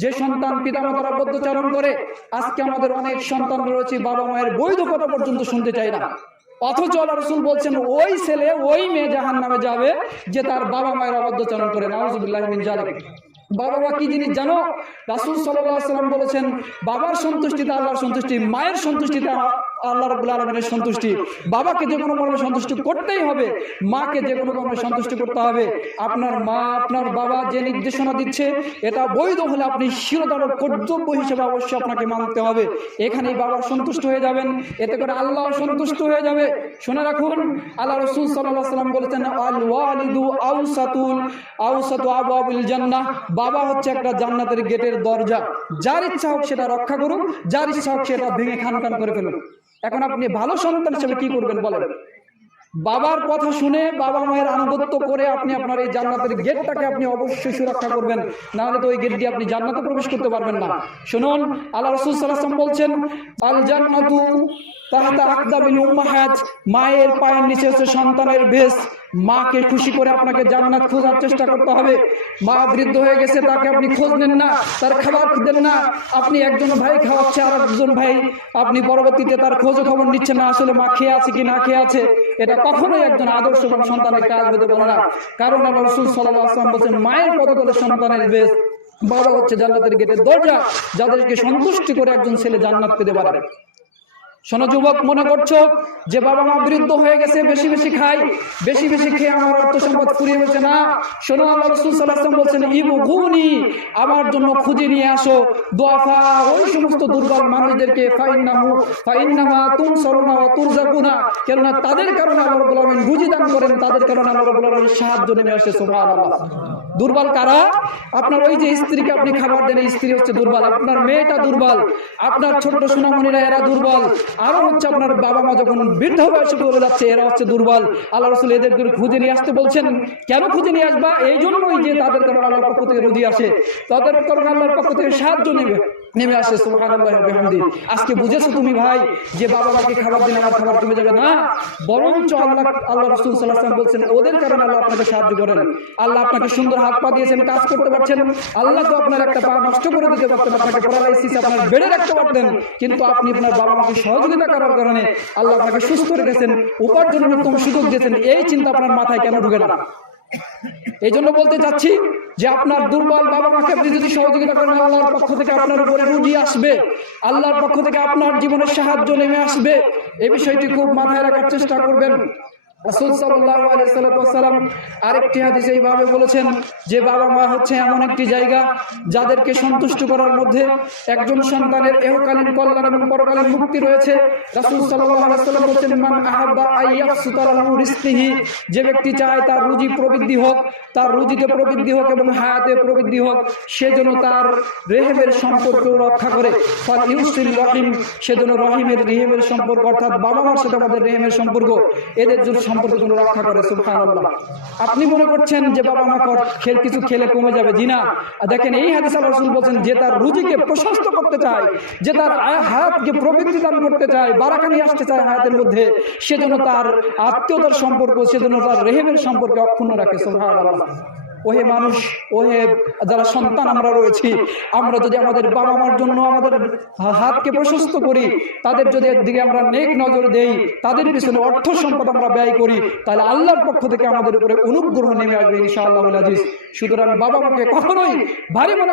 যে সন্তান পিতামাতার অবৈধচারণ করে, আজকে আমাদের অনেক সন্তান রয়েছে বাবা মায়ের বৈধ কথা পর্যন্ত শুনতে চায় না, অথচ আল্লাহ রাসূল বলছেন ওই ছেলে ওই মেয়ে জাহান্নামে যাবে যে তার বাবা মায়ের অবাধ্যচরণ করে। নাউযুবিল্লাহি মিন যালিক। বাবা মা কি জিনিস জানো? রাসূল সাল্লাল্লাহু আলাইহি ওয়াসাল্লাম বলেছেন বাবার সন্তুষ্টিতে আল্লাহর সন্তুষ্টি, মায়ের সন্তুষ্টিতে আল্লাহ রাব্বুল আলামিনের সন্তুষ্টি। বাবাকে যে কোনো মর্মে সন্তুষ্ট করতেই হবে, মাকে যে কোনো মর্মে সন্তুষ্ট করতে হবে। আপনার মা আপনার বাবা যে নির্দেশনা দিচ্ছে এটা বৈধ হলে আপনি শিরোধার কর্তব্য হিসেবে অবশ্যই আপনাকে মানতে হবে। এখানেই বাবা সন্তুষ্ট হয়ে যাবেন, এতে করে আল্লাহ সন্তুষ্ট হয়ে যাবে। শুনে রাখুন, আল্লাহ রাসূল সাল্লাল্লাহু আলাইহি ওয়াসাল্লাম বলেছেন আল ওয়ালিদু আওসাতু আবওয়াবিল জান্নাহ। বাবা হচ্ছে একটা জান্নাতের গেটের দরজা। যার ইচ্ছা হোক সেটা রক্ষা করুন, যার ইচ্ছা হোক সেটা ভেঙে খান করে ফেলুন। এখন আপনি ভালো সন্তান হিসেবে কি করবেন বলেন? বাবার কথা শুনে বাবা মায়ের আনুগত্য করে আপনি আপনার এই জান্নাতের গেটটাকে আপনি অবশ্যই সুরক্ষা করবেন, না হলে তো ওই গেট দিয়ে আপনি জান্নাতে প্রবেশ করতে পারবেন না। শুনুন, আল্লাহ রাসূল সাল্লাল্লাহু আলাইহি ওয়াসাল্লাম বলছেন আল জান্নাতু তাহতা আকদাবিল উম্মাহাত। মায়ের পায়ের নিচে হচ্ছে সন্তানের বেশ। মাকে খুশি করে আপনাকে জান্নাত খোঁজার চেষ্টা করতে হবে। মা বৃদ্ধ হয়ে গেছে, তাকে আপনি খোঁজ নেন না, তার খাবার দেন না। আপনি একজন ভাই খাওয়াচ্ছে আর একজন ভাই আপনি পরবর্তীতে তার খোঁজ খবর নিচ্ছেন না, আসলে মা খেয়ে আছে কি না খেয়ে আছে। এটা কখনোই একজন আদর্শবান সন্তানের কাজ হতে পারে না। কারণ আল্লাহ রাসূল সাল্লাল্লাহু আলাইহি ওয়াসাল্লাম বলেছেন মায়ের পদতলে সন্তানের বেশ। বাবা হচ্ছে জান্নাতের গেটের দরজা, যাদেরকে সন্তুষ্টি করে একজন ছেলে জান্নাত পেতে পারে। শোনো যুবক, মনে করছো যে বাবা মা বৃদ্ধ হয়ে গেছে, বেশি বেশি খাই, বেশি বেশি খেয়ে আমার অর্থ সম্পদ ফুরিয়ে গেছে। না, শোনো, আল্লাহ রাসূল সাল্লাল্লাহু আলাইহি ওয়াসাল্লাম বলছেন ইবগুনি, আমার জন্য খুঁজে নিয়ে আসো দুআফা, ওই সমস্ত দুর্বল মানুষদেরকে, ফাইন্নামা তুনসারুনা ওয়া তুরজাকুনা, কেননা তাদের কারণে আল্লাহ রাব্বুল আলামিন রুজি দান করেন, তাদের কারণে আল্লাহ রাব্বুল আলামিন সাহায্য নেমে আসে। সুবহানাল্লাহ। দুর্বল কারা? আপনার ওই যে স্ত্রীকে আপনি খাবার দেন, স্ত্রী হচ্ছে দুর্বল, আপনার মেয়েটা দুর্বল, আপনার ছোট সোনামণিরা এরা দুর্বল, আরো হচ্ছে আপনার বাবা মা যখন বৃদ্ধ বয়সে চলে যাচ্ছে এরা হচ্ছে দুর্বল। আল্লাহ রাসূল এদেরকে খুঁজে নিয়ে আসতে বলছেন। কেন খুঁজে নিয়ে আসবা? এই জন্যই যে তাদের কারণে আল্লাহর পক্ষ থেকে রুজি আসে, তাদের কারণে আল্লাহর পক্ষ থেকে সাহায্য নেমে আসে। সুবহানাল্লাহি ওয়া বিহামদিহি। আজকে বুঝেছো তুমি ভাই যে বাবা মাকে খাবার দিলে আমার খাবার কমে যাবে না, বরঞ্চ আল্লাহ রাসূল সাল্লাল্লাহু আলাইহি ওয়াসাল্লাম বলছেন ওদের কারণে আল্লাহ আপনাকে সাহায্য করেন। আল্লাহ আপনাকে সুন্দর হাত পা দিয়েছেন, কাজ করতে পারছেন। আল্লাহ তো আপনার একটা পা নষ্ট করে দিতে পারতেন, আপনাকে প্যারালাইসিস আপনার বেড়ে রাখতে পারতেন, কিন্তু আপনি আপনার বাবা মাকে সহযোগিতা করার কারণে আল্লাহ আপনাকে সুস্থ রেখেছেন, উপার্জনের উত্তম সুযোগ দিয়েছেন। এই চিন্তা আপনার মাথায় কেন ঢুকে না? এই জন্য বলতে চাচ্ছি যে আপনার দুর্বল বাবা মাকে আপনি যদি সহযোগিতা করেন, আল্লাহর পক্ষ থেকে আপনার উপরে রুজি আসবে, আল্লাহর পক্ষ থেকে আপনার জীবনে সাহায্য নেমে আসবে। এই বিষয়টি খুব মাথায় রাখার চেষ্টা করবেন। রাসূল সাল্লাল্লাহু আলাইহি ওয়াসাল্লাম আরেকটি হাদিসে এইভাবে বলেছেন যে বাবা মা হচ্ছে এমন একটি জায়গা যাদেরকে সন্তুষ্ট করার মধ্যে একজন সন্তানের ইহকালীন কল্যাণ এবং পরকালীন মুক্তি রয়েছে। রাসূল সাল্লাল্লাহু আলাইহি ওয়াসাল্লাম বলেছেন মান আহাব্বা আইয়াবসুতা লাহু রিজকিহি, যে ব্যক্তি চায় তার রুজি প্রবৃদ্ধি হোক, তার রুজিতে প্রবৃদ্ধি হোক এবং হায়াতে প্রবৃদ্ধি হোক, সেজন্য তার রেহেমের সম্পর্ক রক্ষা করে। ফালিউসিল রহিম, সেজন্য রেহেমের সম্পর্ক অর্থাৎ বাবা মার সাথে আমাদের রেহেমের সম্পর্ক, এদের জন্য সম্পর্ক যেন রক্ষা করে। সুবহানাল্লাহ। আপনি মনে করছেন যে বাবা মা কিছু খেলে কমে যাবে, জি না। দেখেন এই হাদিসে আল্লাহ রাসূল বলেন যে তার রুজিকে প্রশস্ত করতে চায়, যে তার হায়াতকে প্রবৃদ্ধি দান করতে চায়, বারাকা নিয়ে আসতে চায় হায়াতের মধ্যে, সেজন্য তার আত্মীয়তার সম্পর্ক, সেজন্য তার রেহেমের সম্পর্কে অক্ষুণ্ণ রাখে। সুবহানাল্লাহ। ওহে মানুষ, ওহে যারা সন্তান আমরা রয়েছি, আমরা যদি আমাদের বাবা মার জন্য আমাদের হাতকে প্রশস্ত করি, তাদের যদি একদিকে আমরা নেক নজর দেই, তাদের পিছনে অর্থ সম্পদ আমরা ব্যয় করি, তাহলে আল্লাহর পক্ষ থেকে আমাদের উপরে অনুগ্রহ নেমে আসবে ইনশাআল্লাহুল আজিজ। সুতরাং বাবা মাকে কখনোই ভারী মনে